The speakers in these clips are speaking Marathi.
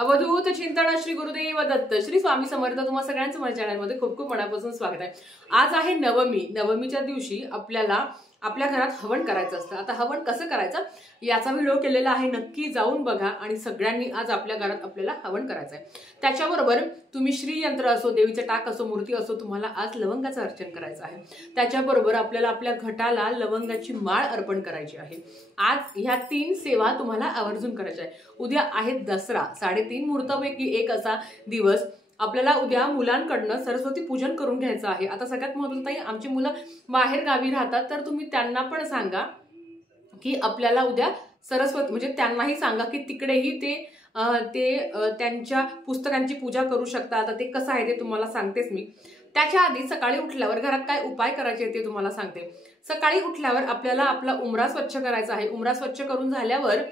अवधूत चिंतन श्री गुरुदेव दत्त श्री स्वामी समर्थ तुम्हा सगळ्यांचं माझ्या चॅनलमध्ये खूप खूप मनापासून स्वागत आहे। आज आहे नवमी। नवमीच्या दिवशी आपल्याला आपल्या घरात हवन करायचं असतं। आता हवन कसं करायचं याचा व्हिडिओ केलेला आहे, नक्की जाऊन बघा। आणि सगळ्यांनी आज आपल्या घरात आपल्याला हवन करायचं आहे। त्याच्याबरोबर तुम्ही श्री यंत्र असो, देवीचे टाक असो, मूर्ती असो, तुम्हाला आज लवंगाचं अर्चन करायचं आहे। त्याच्याबरोबर आपल्याला आपल्या घटाला लवंगाची माळ अर्पण करायची आहे। आज ह्या 3 सेवा तुम्हाला आवर्जून करायच्या आहे। उद्या आहे दसरा, 3.5 मुहूर्तापैकी एक असा दिवस। आपल्याला उद्या मुलांकडनं सरस्वती पूजन करून घ्यायचं आहे। आता सगळ्यात महत्त्वाचं, आमची मुलं बाहेर गावी राहतात, तर तुम्ही त्यांना पण सांगा की आपल्याला उद्या सरस्वती, म्हणजे त्यांनाही सांगा की तिकडेही ते त्यांच्या पुस्तकांची पूजा करू शकतात। आता ते कसं आहे ते तुम्हाला सांगतेच मी। त्याच्या आधी सकाळी उठल्यावर घरात काय उपाय करायचे ते तुम्हाला सांगते। सकाळी उठल्यावर आपल्याला आपला उंबरा स्वच्छ करायचा आहे। उंबरा स्वच्छ करून झाल्यावर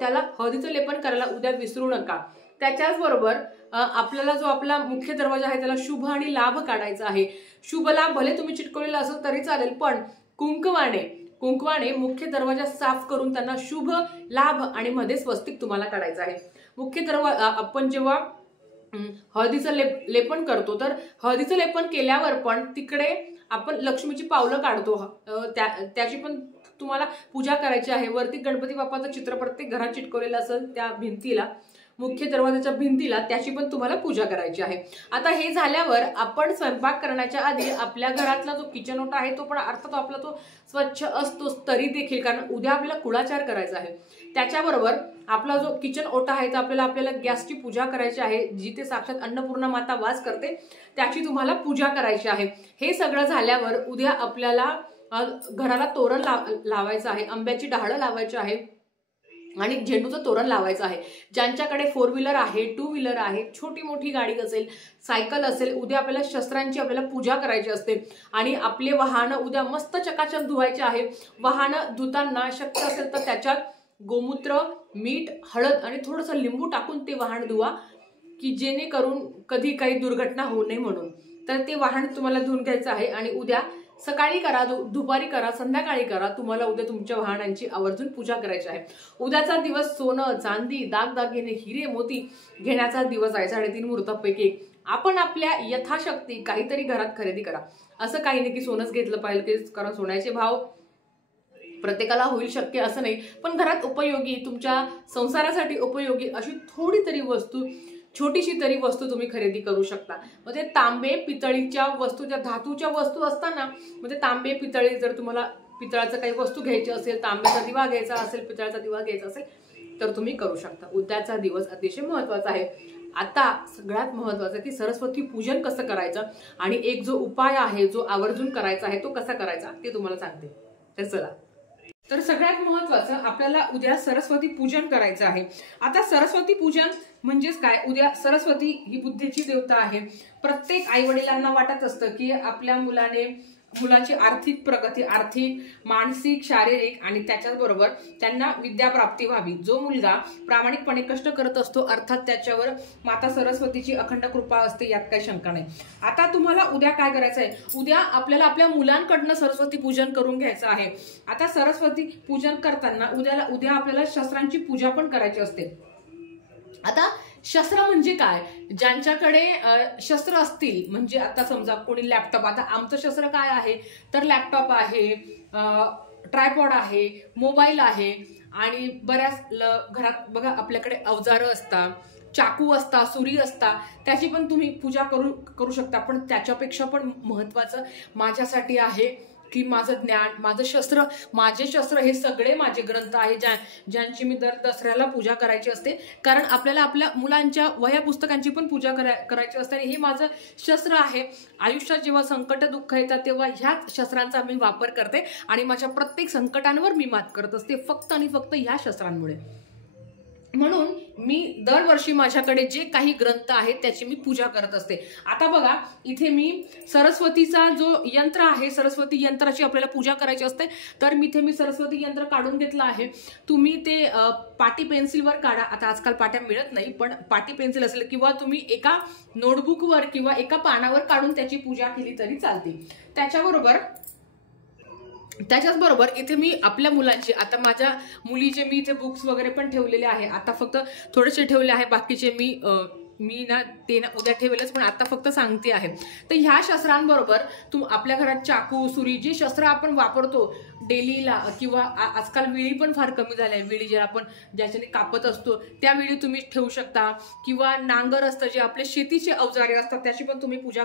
त्याला हळदीचं लेपन करायला उद्या विसरू नका। त्याच्याच बरोबर आपल्याला जो आपला मुख्य दरवाजा आहे त्याला शुभ आणि लाभ काढायचा आहे। शुभ लाभ भले तुम्ही चिटकवलेला असेल तरी चालेल, पण कुंकवाने मुख्य दरवाजा साफ करून त्यांना शुभ लाभ आणि मध्ये स्वस्तिक तुम्हाला काढायचं आहे। मुख्य दरवाजा आपण जेव्हा हळदीचं लेपन करतो, तर हळदीचं लेपन केल्यावर पण तिकडे आपण लक्ष्मीची पावलं काढतो, त्याची पण तुम्हाला पूजा करायची आहे। वरती गणपती बाप्पाचं चित्र प्रत्येक घरात चिटकवलेलं असेल त्या भिंतीला, मुख्य दरवाजाच्या भिंतीला, त्याची पण तुम्हाला पूजा करायची आहे। आता हे झाल्यावर आपण स्वयंपाक करण्याच्या आधी आपल्या घरातला जो किचन ओटा आहे तो पण अर्थात आपला तो स्वच्छ असतोच तरी देखील, कारण उद्या आपल्याला कुळाचार करायचा आहे। त्याच्याबरोबर आपला जो किचन ओटा आहे तर आपल्याला गॅसची पूजा करायची आहे। जिथे साक्षात अन्नपूर्णा माता वास करते त्याची तुम्हाला पूजा करायची आहे। हे सगळं झाल्यावर उद्या आपल्याला घराला तोरण लावायचं आहे, आंब्याची डहाळं लावायची आहे आणि झेंडूचं तोरण लावायचं आहे। ज्यांच्याकडे 4 व्हीलर आहे, 2 व्हीलर आहे, छोटी मोठी गाडी असेल, सायकल असेल, उद्या आपल्याला शस्त्रांची आपल्याला पूजा करायची असते आणि आपले वाहन उद्या मस्त चकाचक धुवायचे आहे। वाहन धुताना शक्य असेल तर त्याच्यात गोमूत्र, मीठ, हळद आणि थोडंसं लिंबू टाकून ते वाहन धुवा, की जेणेकरून कधी काही दुर्घटना होऊ नये म्हणून। तर ते वाहन तुम्हाला धुवून घ्यायचं आहे आणि उद्या सकाळी करा, दुपारी करा, संध्याकाळी करा, तुम्हाला उद्या तुमच्या वाहनांची आवर्जून पूजा करायची आहे। उद्याचा दिवस सोनं, चांदी, दागदागिने, हिरे, मोती घेण्याचा दिवस आहे। 3.5 मुहूर्तापैकी एक। आपण आपल्या यथाशक्ती काहीतरी घरात खरेदी करा। असं काही नाही की सोनच घेतलं पाहिजे, कारण सोन्याचे भाव प्रत्येकाला होईल शक्य असं नाही, पण घरात उपयोगी, तुमच्या संसारासाठी उपयोगी अशी थोडी तरी वस्तू, छोटीशी तरी वस्तू तुम्ही खरेदी करू शकता। म्हणजे तांबे पितळीच्या वस्तू, ज्या धातूच्या वस्तू असतात ना, म्हणजे तांबे पितळी, जर तुम्हाला पितळाचं काही वस्तू घ्यायची असेल, तांब्याचा दिवा घ्यायचा असेल, पितळाचा दिवा घ्यायचा असेल तर तुम्ही करू शकता। उद्याचा दिवस अतिशय महत्त्वाचा आहे। आता सगळ्यात महत्त्वाचं की सरस्वती पूजन कसं करायचं आणि एक जो उपाय आहे जो आवर्जून करायचा आहे तो कसा करायचा ते तुम्हाला सांगते। तर चला, तर सगळ्यात महत्त्वाचं आपल्याला उद्या सरस्वती पूजन करायचं आहे। आता सरस्वती पूजन म्हणजेच काय, उद्या सरस्वती ही बुद्धीची देवता आहे। प्रत्येक आई वडिलांना वाटत असतं की आपल्या मुलाची आर्थिक प्रगती, आर्थिक, मानसिक, शारीरिक आणि त्याच्याबरोबर त्यांना विद्या प्राप्ती व्हावी। जो मुलगा प्रामाणिकपणे कष्ट करत असतो अर्थात त्याच्यावर माता सरस्वतीची अखंड कृपा असते, यात काही शंका नाही। आता तुम्हाला उद्या काय करायचं आहे, उद्या आपल्याला आपल्या मुलांकडनं सरस्वती पूजन करून घ्यायचं आहे। आता सरस्वती पूजन करताना उद्या आपल्याला शस्त्रांची पूजा पण करायची असते। आता शस्त्र म्हणजे काय, ज्यांच्याकडे शस्त्र असतील, म्हणजे आता समजा कोणी लॅपटॉप, आता आमचं शस्त्र काय आहे तर लॅपटॉप आहे, ट्रायपॉड आहे, मोबाईल आहे आणि बऱ्याच घरात बघा आपल्याकडे अवजारं असतात, चाकू असता, सुरी असता, त्याची पण तुम्ही पूजा करू शकता। पण त्याच्यापेक्षा पण महत्त्वाचं माझ्यासाठी आहे की माझं ज्ञान, माझे शस्त्र हे सगळे माझे ग्रंथ आहे, ज्यांची मी दर दसऱ्याला पूजा करायची असते। कारण आपल्याला आपल्या मुलांच्या वह्या पुस्तकांची पण पूजा करायची असते आणि हे माझं शस्त्र आहे। आयुष्यात जेव्हा संकट दुःख येतात तेव्हा ह्याच शस्त्रांचा मी वापर करते आणि माझ्या प्रत्येक संकटांवर मी मात करत असते फक्त आणि फक्त ह्या शस्त्रांमुळे। म्हणून मी दरवर्षी माझ्याकडे जे काही ग्रंथ आहेत त्याची मी पूजा करत असते। आता बघा इथे मी सरस्वतीचा जो यंत्र आहे, सरस्वती यंत्राची आपल्याला पूजा करायची असते, तर इथे मी सरस्वती यंत्र काढून घेतलं आहे। तुम्ही ते पाटी पेन्सिलवर काढा। आता आजकाल पाट्या मिळत नाही, पण पाटी पेन्सिल असेल किंवा तुम्ही एका नोटबुकवर किंवा एका पानावर काढून त्याची पूजा केली तरी चालते। त्याच्याबरोबर त्याच्याचबरोबर इथे मी आपल्या मुलांचे, आता माझ्या मुलीचे मी इथे बुक्स वगैरे पण ठेवलेले आहे. आता फक्त थोडेसे ठेवले आहे, बाकीचे मी ना ते ना उद्या ठेवेलच, पण आता फक्त सांगते आहे. तर ह्या शस्त्रांबरोबर आपल्या घरात चाकू, सुरी, जी शस्त्र आपण वापरतो डेलीला, किंवा आजकाल विळी पण फार कमी झाल्या आहे, विळी जे आपण ज्याच्याने कापत असतो त्या विळी तुम्ही ठेवू शकता, किंवा नांगर असतं जे आपले शेतीचे अवजारे असतात त्याची पण तुम्ही पूजा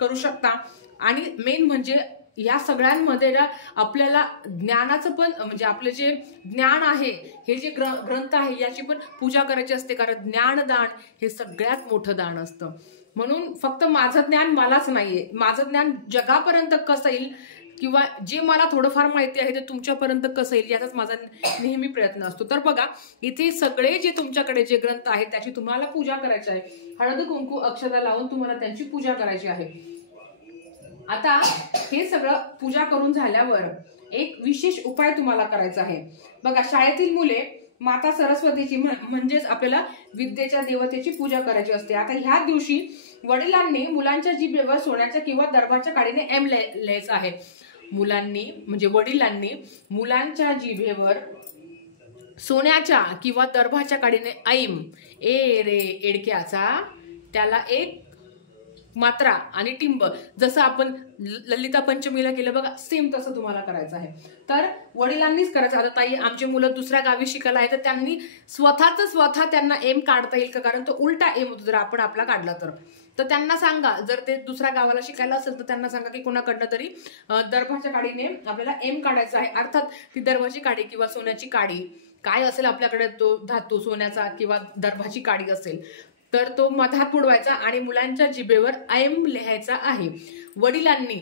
करू शकता. आणि मेन म्हणजे या सगळ्यांमध्ये ना आपल्याला ज्ञानाचं पण, म्हणजे आपलं जे ज्ञान आहे, हे जे ग्रंथ आहे याची पण पूजा करायची असते, कारण ज्ञानदान हे सगळ्यात मोठं दान असतं. म्हणून फक्त माझं ज्ञान मलाच नाहीये, माझं ज्ञान जगापर्यंत कसं येईल, किंवा जे मला थोडंफार माहिती आहे ते तुमच्यापर्यंत कसं येईल याचाच माझा नेहमी प्रयत्न असतो. तर बघा, इथे सगळे जे तुमच्याकडे जे ग्रंथ आहेत त्याची तुम्हाला पूजा करायची आहे. हळद कुंकू अक्षता लावून तुम्हाला त्यांची पूजा करायची आहे. आता हे सगळं पूजा करून झाल्यावर एक विशेष उपाय तुम्हाला करायचा आहे. बघा, शाळेतील मुले माता सरस्वतीची म्हणजेच आपल्याला विद्येच्या देवतेची पूजा करायची असते. आता ह्या दिवशी वडिलांनी मुलांच्या जिभेवर सोन्याच्या किंवा दर्भाच्या काडीने एम लिहायचं आहे. मुलांनी म्हणजे वडिलांनी मुलांच्या जिभेवर सोन्याच्या किंवा दर्भाच्या काडीने ऐम, ए रे एडक्याचा, त्याला एक मात्रा आणि टिंब, जसं आपण ललिता पंचमीला केलं बघा, सेम तसं तुम्हाला करायचं आहे. तर वडिलांनीच करायचं. आता ताई आमचे मुलं दुसऱ्या गावी शिकायला आहे, तर त्यांनी स्वतः त्यांना एम काढता येईल का, कारण तो उलटा एम होतो जर आपण आपला काढला तर त्यांना सांगा, जर ते दुसऱ्या गावाला शिकायला असेल तर त्यांना सांगा की कोणाकडनं तरी दर्भाच्या काडीने आपल्याला एम काढायचा आहे. अर्थात ती दर्भाची काडी किंवा सोन्याची काडी काय असेल आपल्याकडे, तो धातू सोन्याचा किंवा दर्भाची काडी असेल तर तो मधात बुडवायचा आणि मुलांच्या जिभेवर ऐम लिहायचा आहे. वडिलांनी,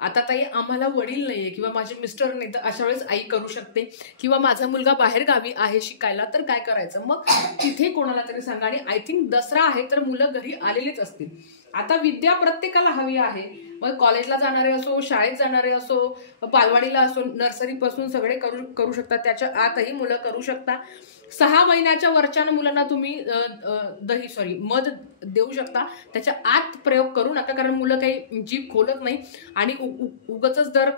आता ताई आम्हाला वडील नाहीये किंवा माझे मिस्टर नाही, तर अशा वेळेस आई करू शकते, किंवा माझा मुलगा बाहेर गावी आहे शिकायला, तर काय करायचं, मग तिथे कोणाला तरी सांगा. आणि आय थिंक दसरा आहे तर मुलं घरी आलेलीच असतील. आता विद्या प्रत्येकाला हवी आहे, मग कॉलेजला जाणारे असो, शाळेत जाणारे असो, बालवाडीला असो, नर्सरीपासून सगळे करू शकतात, त्याच्या आतही मुलं करू शकता. 6 महिन्याच्या वरच्या मुलांना तुम्ही मध देऊ शकता, त्याच्या आत प्रयोग करू नका, कारण मुलं काही जीभ खोलत नाही. आणि उगच जर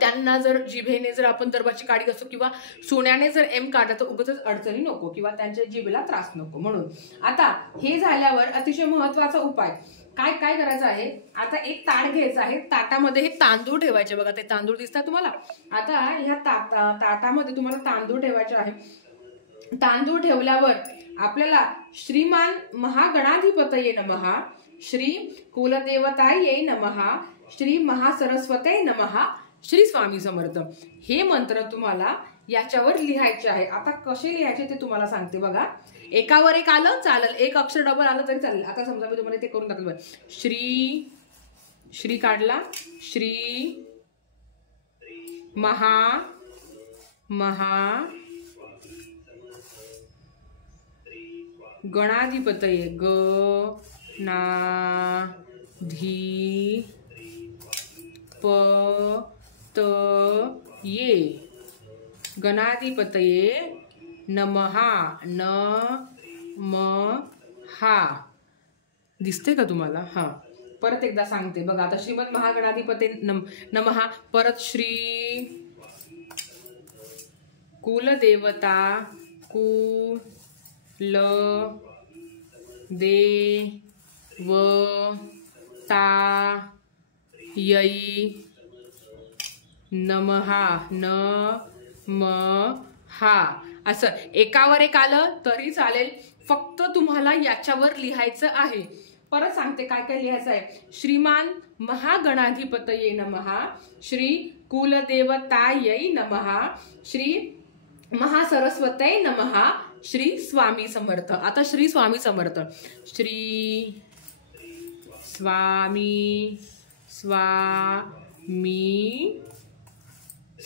त्यांना जर जिभेने जर आपण दर्भाची काडी असो किंवा सोन्याने जर एम काढलं तर उगच अडचणी नको किंवा त्यांच्या जिभेला त्रास नको. म्हणून आता हे झाल्यावर अतिशय महत्वाचा उपाय काय करायचं आहे. आता एक ताट घ्यायचं आहे, ताटामध्ये हे तांदूळ ठेवायचे. बघा, ते तांदूळ दिसतात तुम्हाला. आता ह्या ताटामध्ये तुम्हाला तांदूळ ठेवायचे आहे. तांदूळ ठेवल्यावर आपल्याला श्रीमान महागणाधिपतये नमः, श्री कुलदेवताये नमः, श्री महासरस्वते नमः, श्री स्वामी समर्थ, हे मंत्र तुम्हाला याच्यावर लिहायचे आहे. आता कसे लिहायचे ते तुम्हाला सांगते. बघा, एकावर एक आलं चालेल, एक अक्षर डबल आलं तरी चालेल. आता समजा मी तुम्हाला ते करून दाखवलं. श्री काढला, श्री महा गणाधिपतये, गणाधिपतये नमः. दिसते का तुम्हाला? हा, परत एकदा सांगते बघा. आता श्रीमद महागणाधिपते नमः, परत श्री कुलदेवता कुलदेवतायै नमः. असं एकावर एक आलं तरी चालेल, फक्त तुम्हाला याच्यावर लिहायचं आहे. परत सांगते काय काय लिहायचं आहे. श्रीमान महागणाधिपतये नमः, श्री कुलदेवतायै नमः, श्री महासरस्वते नमः, श्री स्वामी समर्थ. आता श्री स्वामी समर्थ, श्री स्वामी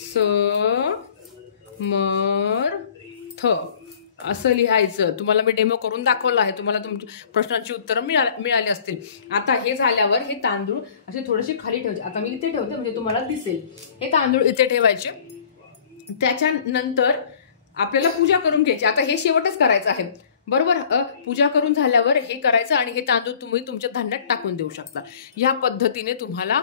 समर्थ असं लिहायचं. तुम्हाला मी डेमो करून दाखवलं आहे, तुम्हाला तुमची प्रश्नांची उत्तरं मिळाली असतील. आता हे झाल्यावर हे तांदूळ असे थोडेसे खाली ठेवायचे. आता मी इथे ठेवते म्हणजे तुम्हाला दिसेल. हे तांदूळ इथे ठेवायचे. त्याच्यानंतर आपल्याला पूजा करून घ्यायची. आता हे शेवटच करायचं आहे, बरोबर. पूजा करून झाल्यावर हे करायचं आणि हे तांदूळ तुम्ही तुमच्या धान्यात टाकून देऊ शकता. या पद्धतीने तुम्हाला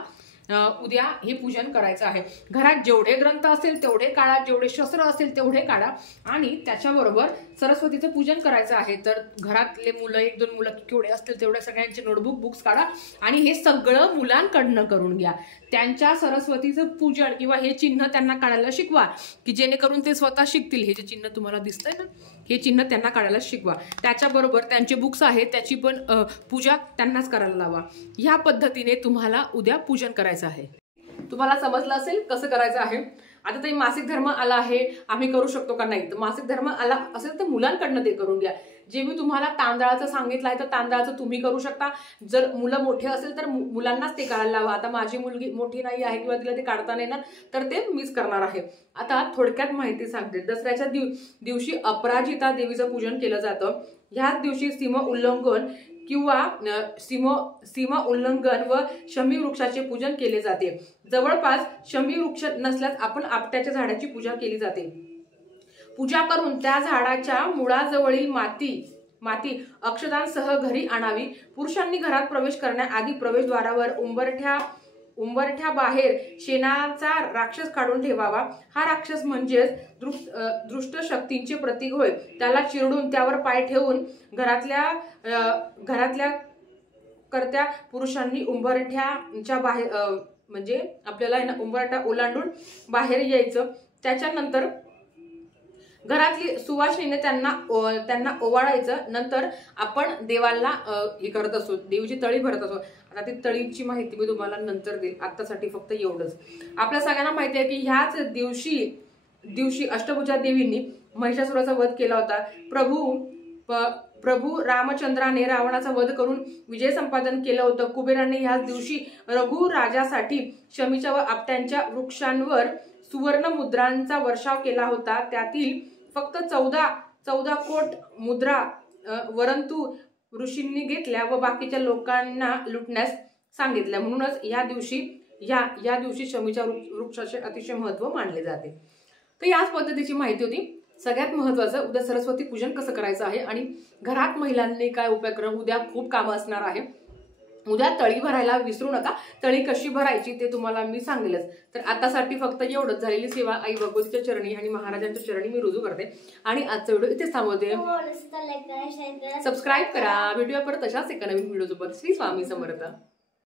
उद्या हे पूजन करायचं आहे. घरात जेवढे ग्रंथ असेल तेवढे काढा, जेवढे शस्त्र असेल तेवढे काढा आणि त्याच्याबरोबर सरस्वतीचं पूजन करायचं आहे. तर घरातले मुलं 1-2 मुलं केवढे असतील तेवढे सगळ्यांचे नोटबुक बुक्स काढा आणि हे सगळं मुलांकडनं करून घ्या. त्यांच्या सरस्वतीचं पूजन किंवा हे चिन्ह त्यांना काढायला शिकवा की जेणेकरून ते स्वतः शिकतील. हे जे चिन्ह तुम्हाला दिसतंय ना, हे चिन्ह त्यांना काढायला शिकवा. त्याच्याबरोबर त्यांचे बुक्स आहेत त्याची पण पूजा त्यांनाच करायला लावा. ह्या पद्धतीने तुम्हाला उद्या पूजन करायचं आहे. तुम्हाला समजलं असेल कसं करायचं आहे. आता ते मासिक धर्म आला आहे, आम्ही करू शकतो का नाही, तर मासिक धर्म आला असेल तर मुलांकडनं ते करून घ्या. जे मी तुम्हाला तांदळाचं सांगितलं आहे तर तांदळाचं तुम्ही करू शकता. जर मुलं मोठे असेल तर मुलांनाच ते काढायला लावा. आता माझी मुलगी मोठी नाही आहे किंवा तिला ते काढता नाही ना, तर ते मीच करणार आहे. आता थोडक्यात माहिती सांगते. दसऱ्याच्या दिवशी अपराजिता देवीचं पूजन केलं जातं. ह्याच दिवशी सीमा उल्लंघन किंवा सीमा उल्लंघन व शमी वृक्षाचे पूजन केले जाते. जवळपास शमी वृक्ष नसल्यास आपण आपट्याच्या झाडाची पूजा केली जाते. पूजा करून त्या झाडाच्या मुळाजवळील माती अक्षतांसह घरी आणावी. पुरुषांनी घरात प्रवेश करण्याआधी प्रवेशद्वारावर उंबरठ्या बाहेर शेणाचा राक्षस काढून ठेवावा. हा राक्षस म्हणजेच दृष्ट शक्तींचे प्रतीक होय. त्याला चिरडून त्यावर पाय ठेवून घरातल्या करत्या पुरुषांनी उंबरठ्याच्या बाहेर म्हणजे आपल्याला उंबरठा ओलांडून बाहेर यायचं. त्याच्यानंतर घरातली सुवासिनीने त्यांना ओवाळायचं. नंतर आपण देवाला हे करत असतो, देवीची तळी भरत असतो. आता ती तळीची माहिती मी तुम्हाला नंतर देईल, आतासाठी फक्त एवढंच. आपल्या सगळ्यांना माहिती आहे की ह्याच दिवशी अष्टभुजा देवींनी महिषासुराचा वध केला होता. प्रभू रामचंद्राने रावणाचा वध करून विजय संपादन केलं होतं. कुबेराने ह्याच दिवशी रघु राजासाठी शमीच्या व आपट्यांच्या वृक्षांवर सुवर्ण मुद्रांचा वर्षाव केला होता. त्यातील फक्त 14 कोट मुद्रा वरंतु ऋषींनी घेतल्या व बाकीच्या लोकांना लुटण्यास सांगितल्या. म्हणूनच या दिवशी शमीच्या वृक्षाचे अतिशय महत्व मानले जाते. तर याच पद्धतीची माहिती होती. सगळ्यात महत्वाचं उद्या सरस्वती पूजन कसं करायचं आहे आणि घरात महिलांनी काय उपाय करणं. उद्या खूप कामं असणार आहे. उद्या तळी भरायला विसरू नका. तळी कशी भरायची ते तुम्हाला मी सांगेलच. तर आतासाठी फक्त एवढंच. झालेली सेवा आई भगवतीच्या चरणी आणि महाराजांच्या चरणी मी रुजू करते आणि आजचा व्हिडिओ इथेच थांबवते. सबस्क्राईब करा. व्हिडिओ परत अशाच एका नवीन व्हिडिओ सोबत. श्री स्वामी समर्थ.